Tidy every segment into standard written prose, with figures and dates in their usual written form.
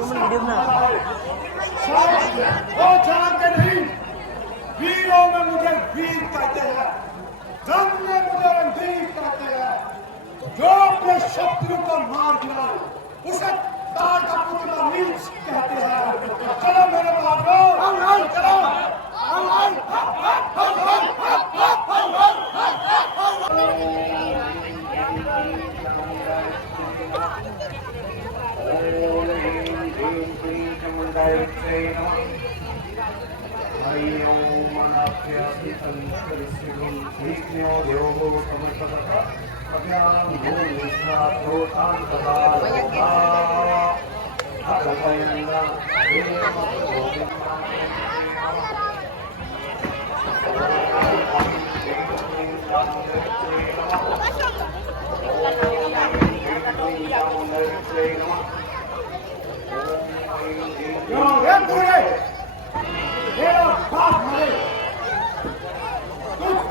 वो जानते नहीं, वीरों में मुझे वीर कहते हैं, रंग में मुझे रणधीर कहते हैं। जो अपने शत्रु को मार दिया उसे तार का पुत्र नीच कहते हैं। चलो मेरे बहादुर, चलो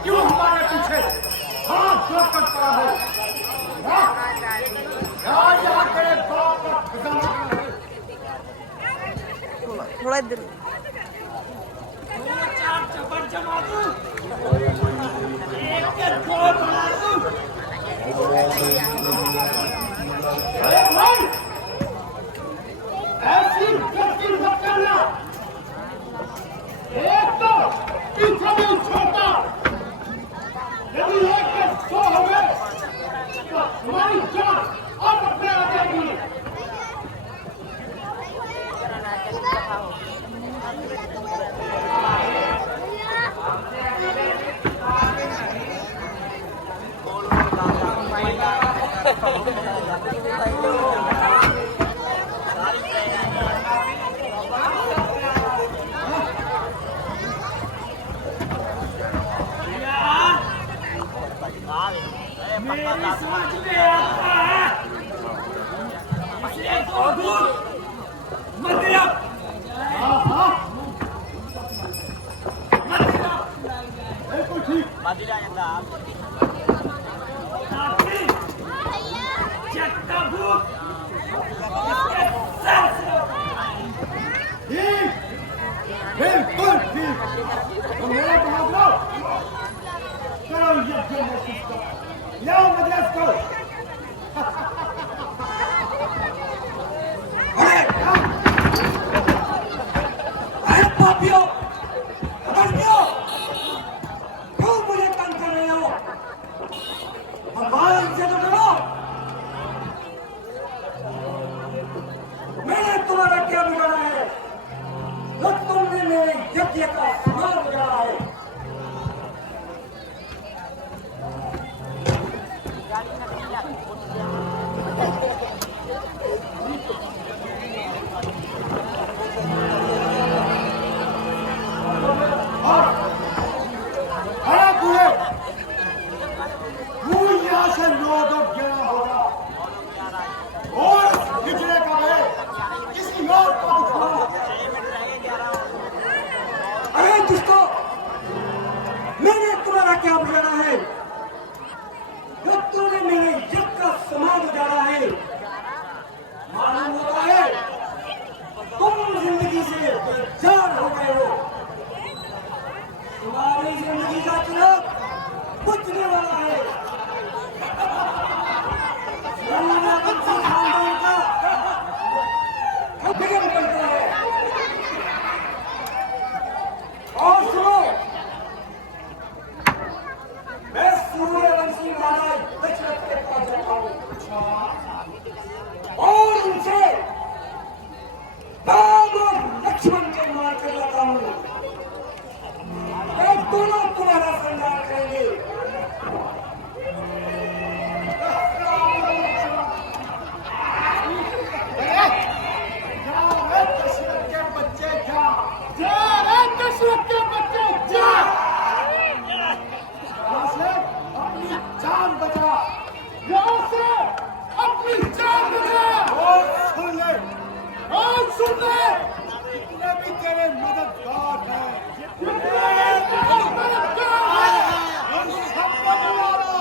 क्यों हमारे पीछे हाथ जोड़कर पड़ा है? यहाँ तेरे बाप का खजाना है। थोड़ा इधर चार चपट जमा दूं, एक के दो बना दूं। अरे भाई, ऐसी गलती मत करना। एक तो पीछे भी छोटा, यदि एक के सौ हो गए तो हमारी जान अब अपने आ जाएगी। मेरी समझ में आता है, इसलिए तो दूर मदिरा बिल्कुल ठीक मदिरा चट्टा भूत बिल्कुल ठीक। तो मेरा बहादुर करो ये महसूस करो, लाओ मद्रास को। अरे पापियों, धर्मियों, क्यों मुझे तंग कर रहे हो? भगवान से तो डरो। मैंने तुम्हारा क्या बिगाड़ा है? जो तुमने मेरे यज्ञ का सामान बिगाड़ा है। मैंने तुम्हारा क्या बिगाड़ा है? जो तुमने मेरे यज्ञ का सामान उजाड़ा है। मालूम होता है तुम जिंदगी से बेजार हो गए हो। तुम्हारी जिंदगी का चिराग बुझने वाला है। खानदान का बिगड़ पड़ता है। और सुनो, मैं सूर्यवंशी महाराज दशरथ के पास जाता हूँ और उनसे राम और लक्ष्मण को मार कर लाता हूँ। मैं दोनों तुम्हारा संहार करेंगे। दशरथ के बच्चे जा, दशरथ के बच्चे जा। अपनी जान बचा, यहाँ से अपनी जान बचा। और सुन ले, जितने भी तेरे मददगार हैं, उन सबको बुला लो।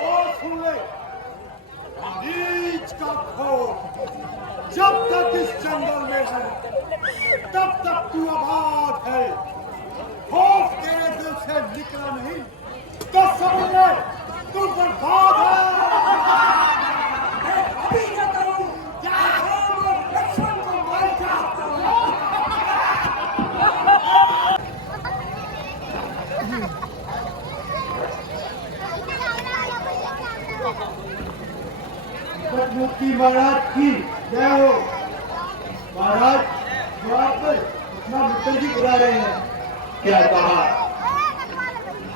और सुन ले, से निकला नहीं तो समझ ले तू बर्बाद है। अभी जाता हूँ राम और लक्ष्मण को मार के आता हूँ। मुक्ति महाराज की जय हो। महाराज जो आप अपना मित्र जी बुला रहे हैं। क्या कहा?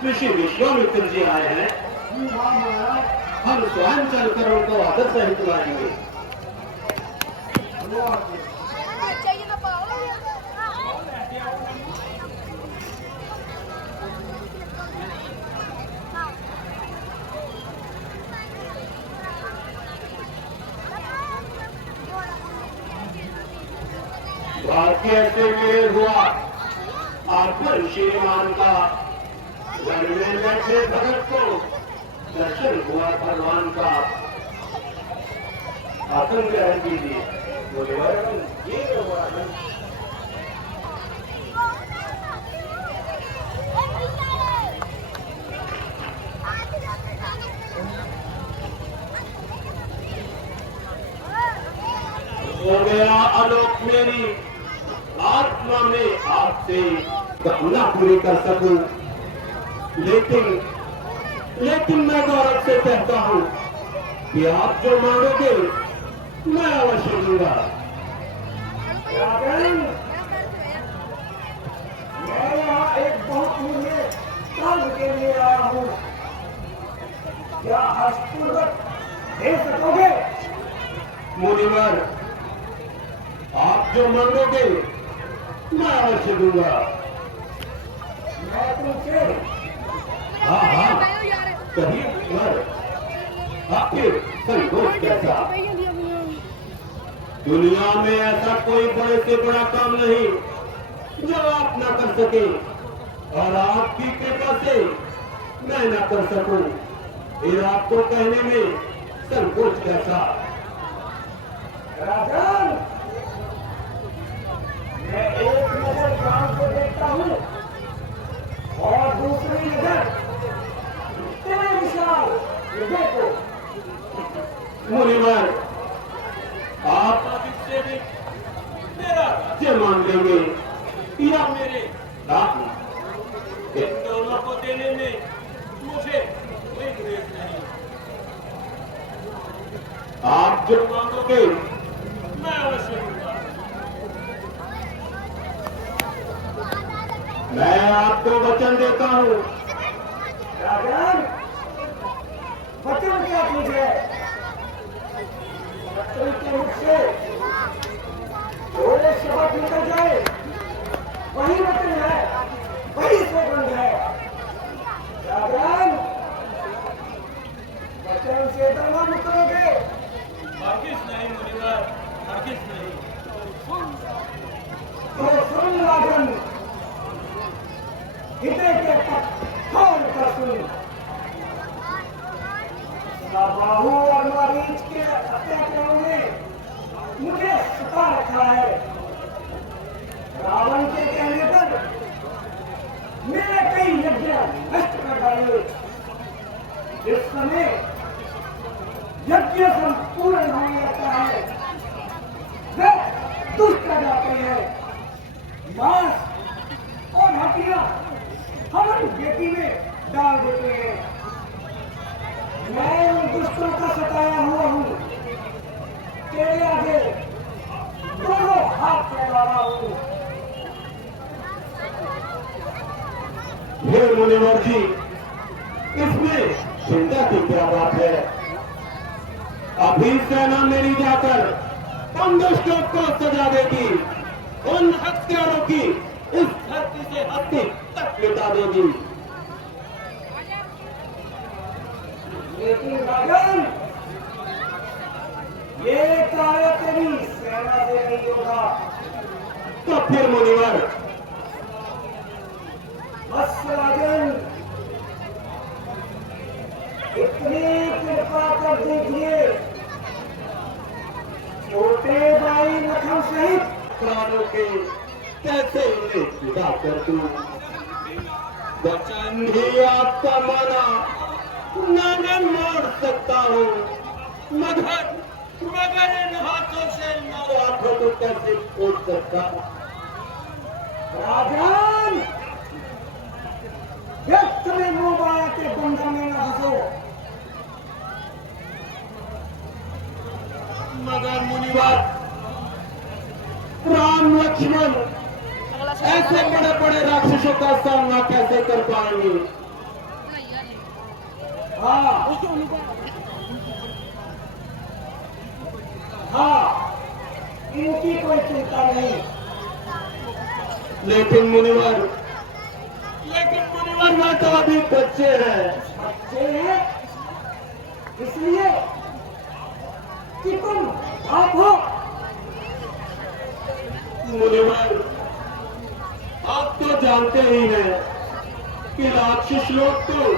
ऋषि विश्वामित्र जी आए हैं। महाराज हम स्वयं चलकर उनको आदर सहित बुलाएंगे। भाग्य से मेल हुआ आपको श्रीमान का। घर में बैठे भगत को दर्शन हुआ भगवान का। आसन ग्रहण कीजिए। बोले ये हुआ है। हो गया आलोक मेरी आत्मा में आपसे कामना पूरी कर सकूं, लेकिन मैं गौरव से कहता हूं कि आप जो मांगोगे मैं अवश्य दूंगा। राजन, मैं यहाँ एक बहुत मुझे काम के लिए आया हूँ। क्या हस्तपूर्वक दे सकोगे? मुनिवर, आप जो मांगोगे मैं अवश्य दूंगा। मैं तुमसे हाँ कहिए मुनिवर, आपके संकोच कैसा? दुनिया में ऐसा कोई बड़े से बड़ा काम नहीं जो आप ना कर सके और आपकी कृपा से मैं ना कर सकूं। फिर आपको कहने में संकोच कैसा? राजन, मैं एक नजर गांव को देखता हूँ और दूसरी नजर तेरे विशाल हृदय को। मुनिवर, आप से भी मेरा राज्य मान लेंगे या मेरे इन दोनों को देने में मुझे कोई द्वेष नहीं। आप जो मांगोगे मैं अवश्य दूंगा। मैं आपको वचन देता हूँ। राजन, वचन क्या तुझे? वचन के मुख से जो शब्द निकल जाए वही वचन है, वही सौगंध है। राजन, वचन से दरबार उतरोगे? हरगिज नहीं मुनिवर, हरगिज नहीं। तो सुन राजन, हृदय के पट खोल कर सुन। बाहु और मारीच के अत्याचारों ने मुझे सता रखा है। रावण के कहने पर मेरे कई यज्ञ नष्ट कर डाले। जिस समय यज्ञ संपूर्ण होने लगता है वे दुष्ट कर जाते हैं। मांस और हड्डियां हमारी बेटी में डाल देते हैं। मैं उन दुष्टों का सताया हुआ हूँ। तेरे आगे दोनों हाथ फैला रहा हूँ। हे मुनिवर जी, इसमें चिंता की क्या बात है? अभी सेना मेरी जाकर उन दुष्टों को सजा देगी, उन हत्यारों की इस धरती से हत्या तक मिटा देगी। लेकिन राजन, ये कार्य तेरी सेना से नहीं होगा। तो फिर मुनिवर? बस राजन, इतनी कृपा कर दीजिए, छोटे भाई लखन सहित प्राणों के कैसे उन्हें विदा कर दूं? वचन ही आपका माना न मैं मोड़ सकता हूँ, मगर इन हाथों से नौ आंखों को कैसे खोल सकता हूँ। राजन, व्यक्त में मुंह माया के बंधन में न फंसो। मगर मुनिवर, राम लक्ष्मण ऐसे बड़े बड़े राक्षसों का सामना कैसे कर पाएंगे? हाँ हाँ, इनकी कोई चिंता नहीं। लेकिन मुनिवर मैं तो अभी बच्चे हैं। बच्चे हैं इसलिए कि तुम आप हो। मुनिवर, आप तो जानते ही हैं कि राक्षस लोग तो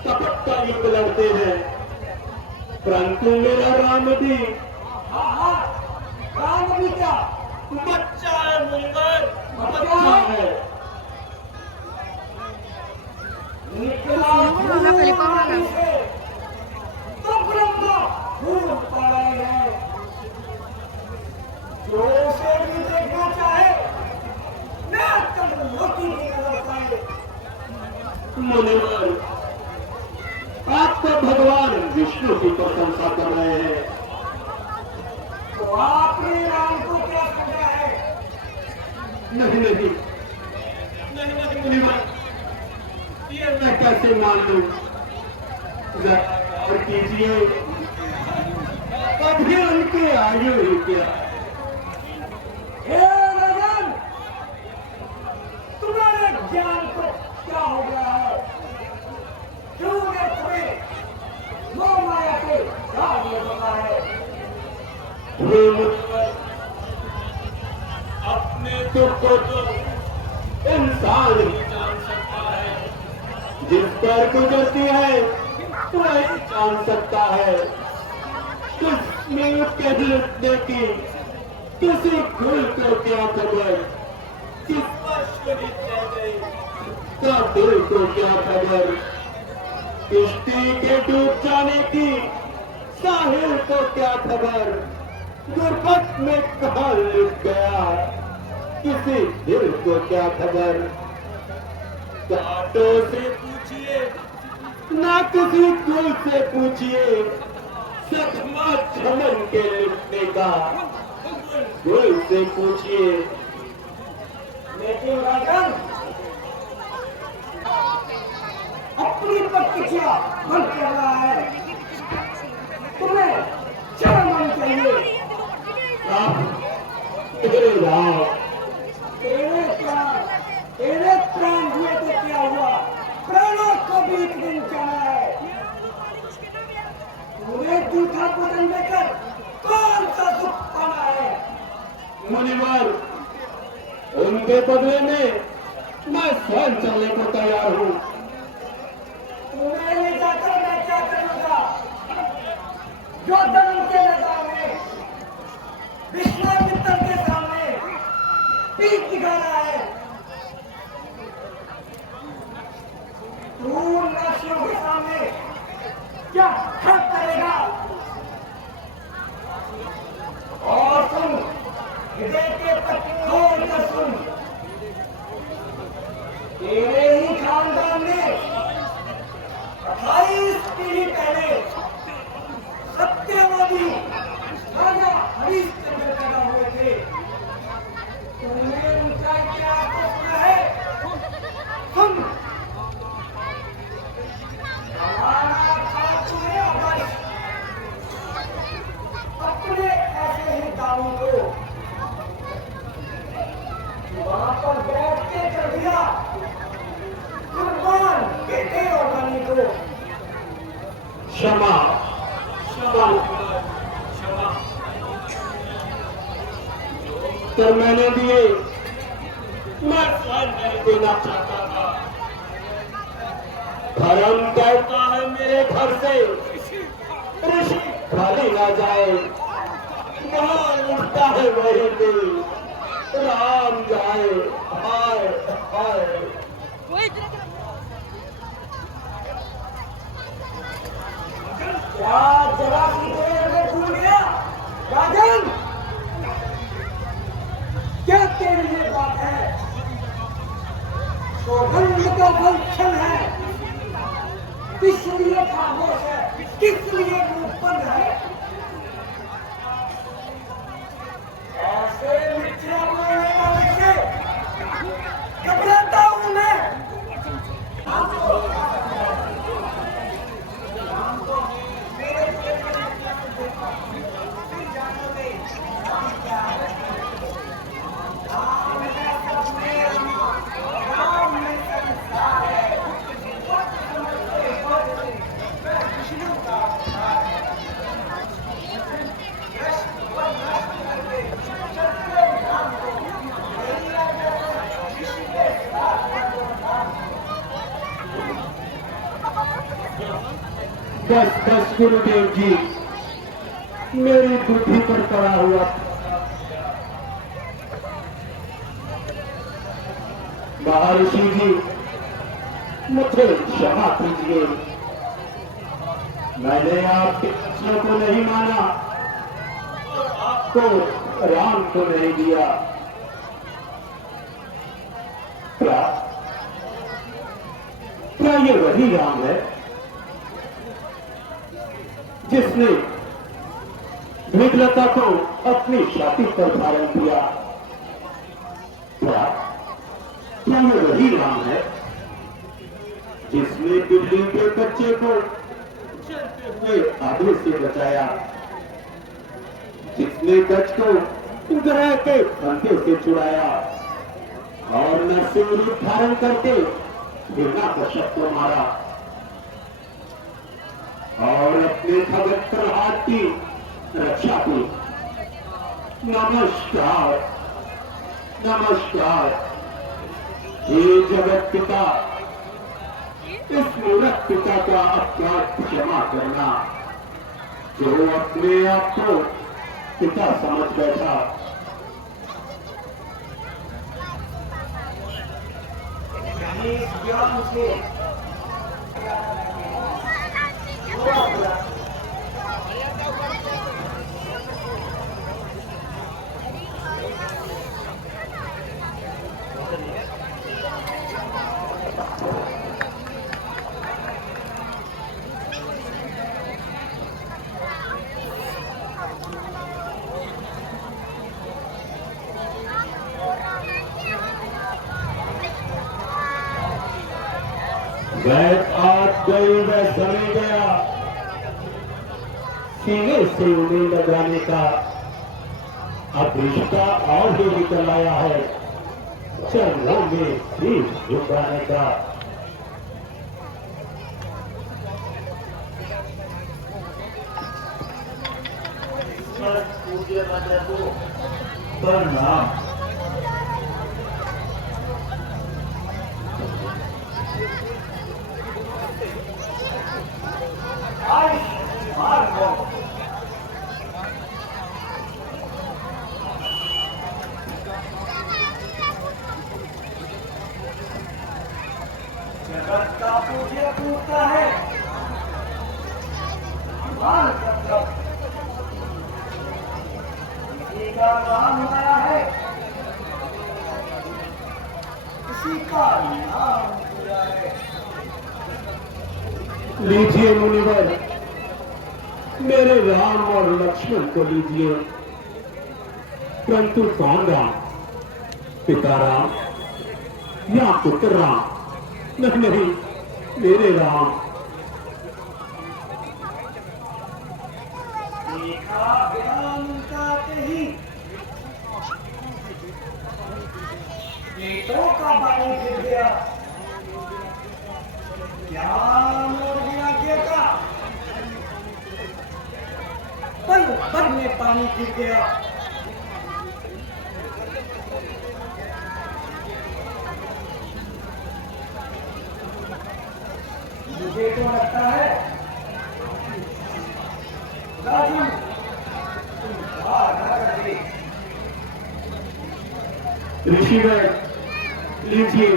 कपट का युद्ध लड़ते हैं, परंतु मेरा राम भी हाँ हाँ, राम भी क्या बच्चा है मुनिवर, बच्चा है। निकला से तो ब्रह्मा भूल पा रहे हैं। जो उसे भी देखना चाहे न तब मोती की नजर पाए। मुनिवर, आप तो भगवान विष्णु की प्रशंसा कर रहे हैं, तो आपने राम को क्या समझा है? नहीं मुनिवर, ये मैं कैसे मान लूं? और कीजिए, अभी उनकी आयु ही क्या? हे राजन, तुम्हारे ज्ञान को क्या हो गया है? क्यों ने तुम्हें मोह माया के जाल में बंधा है? हे मुनिवर, अपने दुख को तो इंसान ही जान सकता है, जिस पर गुजरती है वही जान सकता है। कुछ मिनट के लुटने की किसी फूल को क्या खबर, किस पर शरीर रह गई का दिल को क्या खबर, किश्ती के डूब जाने की साहिल को क्या खबर, गुरबत में कहाँ लुट गया किसी दिल को क्या खबर। कांटों से पूछिए ना किसी फूल से पूछिए, सदमा चमन के लुटने का फूल से पूछिए। लेकिन राजन, अपनी प्रतिज्ञा भंग कर रहा है। तुम्हें शर्म आनी चाहिए। राम, तेरे प्राण हुए तो क्या हुआ, प्राणों को भी एक दिन जाना है। तुम्हें झूठा भोजन देकर कौन सा सुख पाना है? मुनिवर, उनके बदले में मैं स्वयं चलने को तैयार हूँ। तुम्हें ले जाकर मैं क्या करूंगा? जो धर्म के मैदान में विश्वामित्र के सामने पीठ दिखा रहा है, तू नाशियों के सामने क्या खड़ करेगा? और सुन, हृदय के पट खोल कर सुन, तेरे ही खानदान में 28 पीढ़ी पहले सत्यवादी राजा हरिश्चंद्र पैदा हुए थे। तुमने उनका क्या प्रश्न है? सुन, हमारा था तुम्हें अवश्य अपने ऐसे ही दावों को वहां पर बैठ के कर दिया कुर्बान बेटे और रानी को। क्षमा क्षमा तो मैंने दिए, मैं स्वयं नहीं देना चाहता था। धर्म कहता है मेरे घर से ऋषि खाली ना जाए, वहां उठता है वही दिल राम जाए। हाय हाय, क्या जरा की देर में भूल गया राजन? क्या तेरे लिए बात है? सौगंध का फल है, किस लिए खामोश है, किस लिए मुंह बंद है? ऐसे मिथ्या बोलने वाले से घबराता हूं मैं। बस बस गुरुदेव जी, मेरी बुद्धि पर पड़ा हुआ महर्षि जी, मुझे क्षमा कीजिए। मैंने आपके वचनों को नहीं माना और आपको राम को नहीं दिया। क्या क्या ये वही राम है जिसने मेघलता को अपनी छाती पर धारण किया? क्या क्या ये वही राम है जिसने बिल्ली के बच्चे को जलते हुए आगे से बचाया, जिसने गज को ग्रह के फंदे से छुड़ाया और न सिर धारण करके हिरणा कश्यप को मारा और अपने भगत प्रहलाद की रक्षा की? नमस्कार नमस्कार हे जगत पिता, इस मूर्ख पिता का अपराध क्षमा करना जो अपने आप को पिता समझ बैठा। ज्ञान से वह आग गई, वह जमी गया, सीने से उन्हें लगाने का अब रिश्ता और भी निकल आया है, चरणों में शीश झुकाने का। पूज्य राजा को प्रणाम। जगत का पूज्य पूछता है, किसी का नाम आया है, किसी का नाम पूरा है। लीजिए मुनिवर, मेरे राम और लक्ष्मण को लीजिए, परंतु कौन राम? पिता राम या पुत्र राम? नहीं, मेरे राम। देखा ज्ञान उनकाते ही पेटों का पानी गिर गया, ज्ञान और विराग्य का पल भर में पानी गिर गया। मुझे तो लगता है राजन तुम ऋषिवर, लीजिए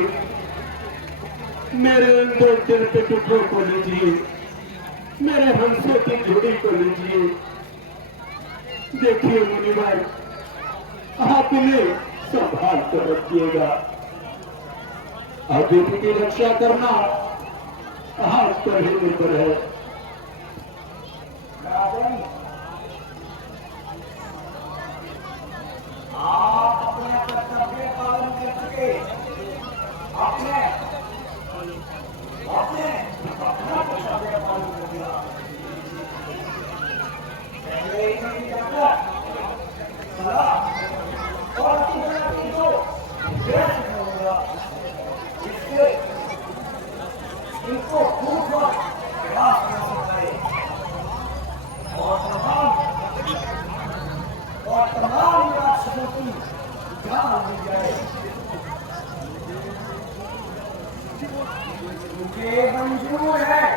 मेरे इन दो दिल के टुकड़ों को लीजिए, मेरे हंसों की जोड़ी को लीजिए। देखिए मुनिवर, आप इन्हें संभाल कर रखिएगा। अब इनकी रक्षा करना आप पर ही निर्भर है। राजन, आप अपने कर्तव्य पालन कर सके, आपने अपना कर्तव्य पालन कर दिया। पहले ही नहीं जाता भला और तुमको व्यर्थ होगा, इससे इनको खूब प्रयास कर सकता है और तमाम राक्षसों की जान ली जाए। उनके मंजूर है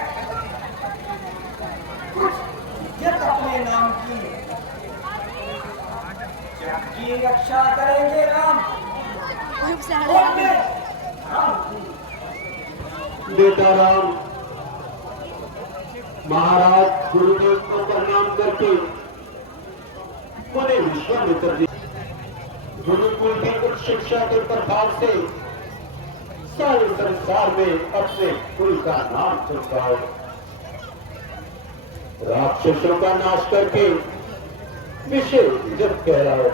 कुछ इज्जत अपने नाम की, जबकि रक्षा करेंगे राम अपने राम की। बेटा राम, महाराज गुरुदेव को प्रणाम करके उन्हें विश्वामित्र जी गुरुकुल की कुछ शिक्षा के प्रभाव से सारे संसार में अपने कुल का नाम चमकाओ, राक्षसों का नाश करके विषय जब कहलाओ।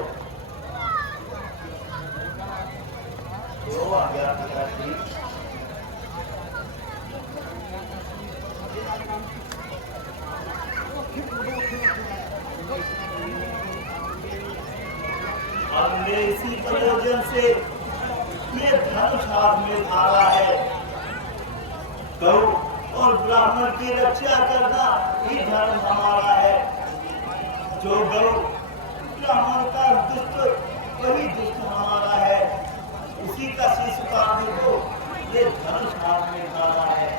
हमने इसी प्रयोजन से ये धनुष हाथ में धारा है। गौ और ब्राह्मण की रक्षा करना ही धर्म हमारा है। जो गौ ब्राह्मण का दुष्ट वही दुष्ट हमारा है। उसी का शीश उतारने को ये धनुष हाथ में धारा है।